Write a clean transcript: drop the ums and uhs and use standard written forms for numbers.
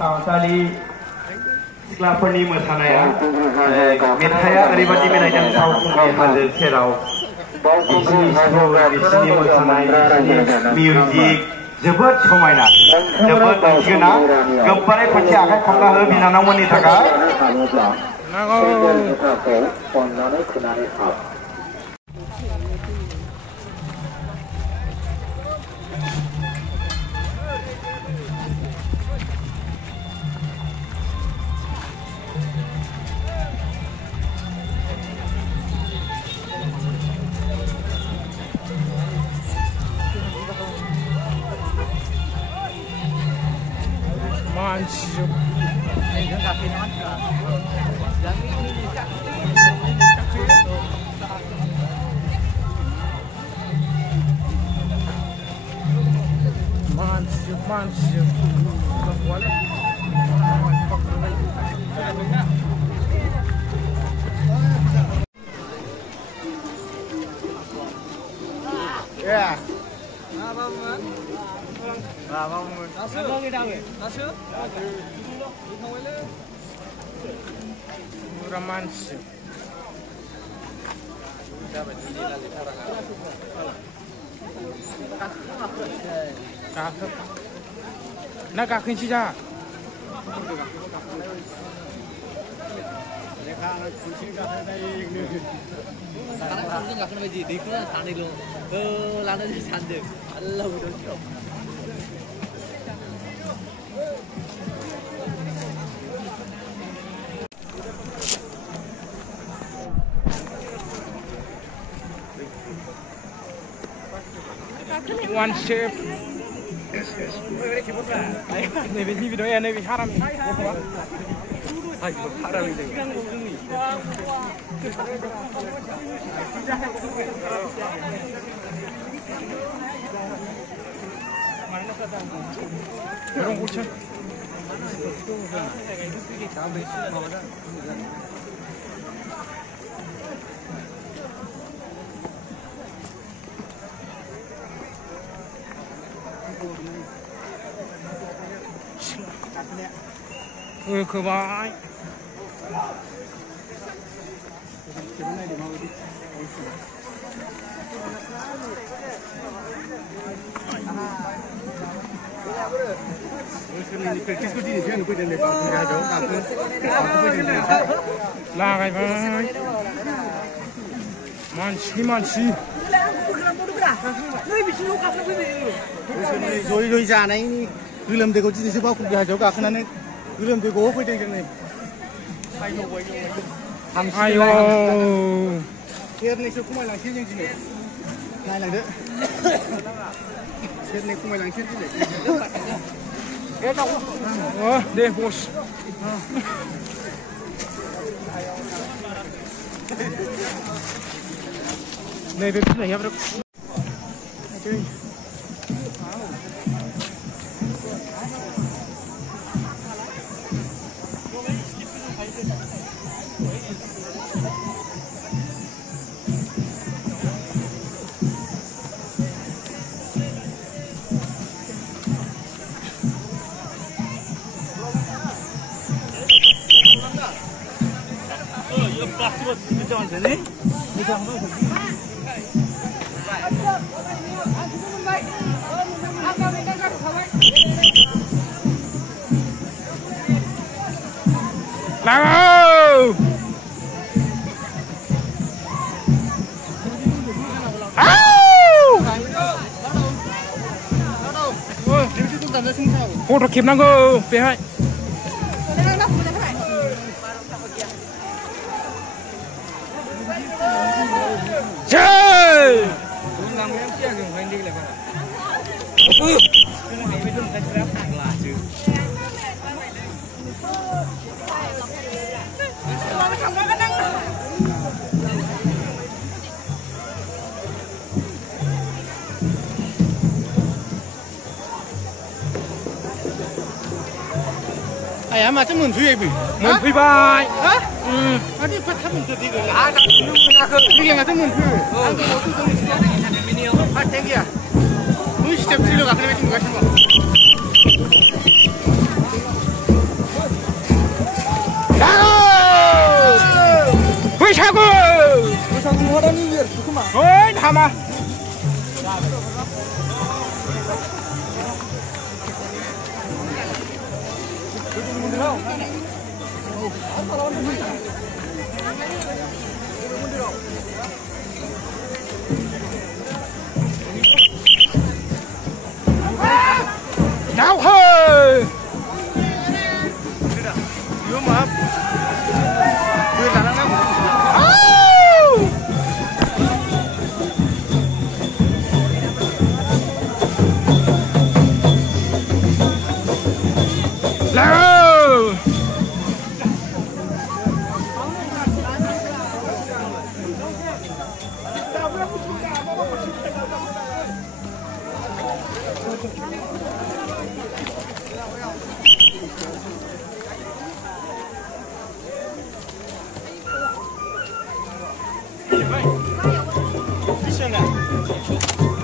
सावसालि सिख्लाफोरनि मोसानाया मेथाइआ ओरैबायदि मेथाइजों फावखुंग्रि हाजो सेराव बिसिनि मोसानाय मिउजिक जोबोद समायना जोबोद ओंथिगोनां गोबारै खनसे आखाइ खमना हो बिनानावमोननि थाखाय Mansiyo. Mansiyo. Yeah. Romansi. Nak kakin sih jah. One shape. Ini video ya, ini haram. Haram ini. Orang ucap. Kebaik. Lagai baik. Mansi. Rồi già này cứ làm để có chuyện gì bao cũng già cháu cả cái này cứ làm để có phải đây cái này ayo kia này số không ai làm chuyện gì này này là đấy kia này không ai làm chuyện gì này đi boss này về cái này em được Lago! Foto kịp năng go, về hai. Chơi! Ayah macam munfui ibu. Munfui bay. Hah? Ada apa kamu tadi tu? Ada. Ini yang macam munfui. Aku tu tu ni. Ah, thank you. Lu step sini lo, aku ni macam macam apa? 妈妈。nào hơi vừa mà vừa là nó Đi xem nào.